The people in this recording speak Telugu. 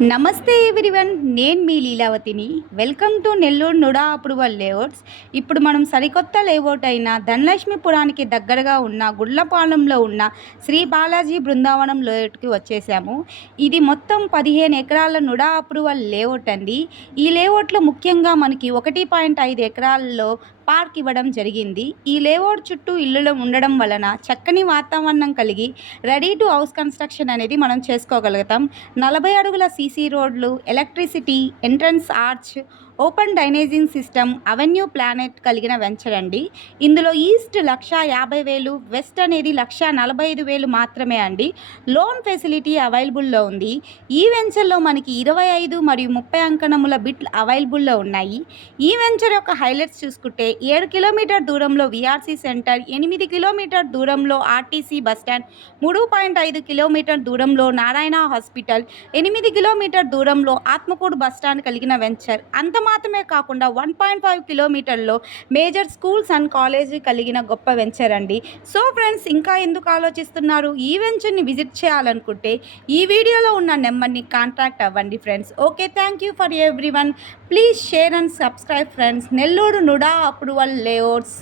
నమస్తే ఎవ్రీవన్, నేను మీ లీలావతిని. Welcome to Nellore NUDA approval layouts. ఇప్పుడు మనం సరికొత్త లేఅవుట్ అయిన ధనలక్ష్మీపురానికి దగ్గరగా ఉన్న గుడ్లపాలెంలో ఉన్న శ్రీ బాలాజీ బృందావనం లేఅవుట్కి వచ్చేసాము. ఇది మొత్తం 15 ఎకరాల నుడా అప్రూవల్ లేఅవుట్ అండి. ఈ లేఅవుట్లో ముఖ్యంగా మనకి 1.5 ఎకరాల్లో పార్క్ ఇవ్వడం జరిగింది. ఈ లేఅవుట్ చుట్టూ ఇల్లులు ఉండడం వలన చక్కని వాతావరణం కలిగి రెడీ టు హౌస్ కన్స్ట్రక్షన్ అనేది మనం చేసుకోగలుగుతాం. 40 అడుగుల CC roads, electricity, entrance arch, open drainaging system, avenue planet కలిగిన వెంచర్ అండి. ఇందులో ఈస్ట్ 1,50,000, వెస్ట్ అనేది 1,45,000 మాత్రమే అండి. లోన్ ఫెసిలిటీ అవైలబుల్లో ఉంది. ఈ వెంచర్లో మనకి 25 మరియు 30 అంకణముల బిట్లు అవైలబుల్లో ఉన్నాయి. ఈ వెంచర్ యొక్క హైలైట్స్ చూసుకుంటే 7 కిలోమీటర్ దూరంలో విఆర్సీ సెంటర్, 8 కిలోమీటర్ దూరంలో ఆర్టీసీ బస్టాండ్, 3.5 కిలోమీటర్ దూరంలో నారాయణ హాస్పిటల్, 8 కిలోమీటర్ దూరంలో ఆత్మకూరు బస్టాండ్ కలిగిన వెంచర్. అంత మాత్రమే కాకుండా 1.5 కిలోమీటర్లో మేజర్ స్కూల్స్ అండ్ కాలేజీ కలిగిన గొప్ప వెంచర్ అండి. సో ఫ్రెండ్స్, ఇంకా ఎందుకు ఆలోచిస్తున్నారు? ఈ వెంచర్ని విజిట్ చేయాలనుకుంటే ఈ వీడియోలో ఉన్న నెంబర్ని కాంటాక్ట్ అవ్వండి friends. Okay, thank you for everyone. Please share and subscribe friends. Nellore NUDA approval layouts.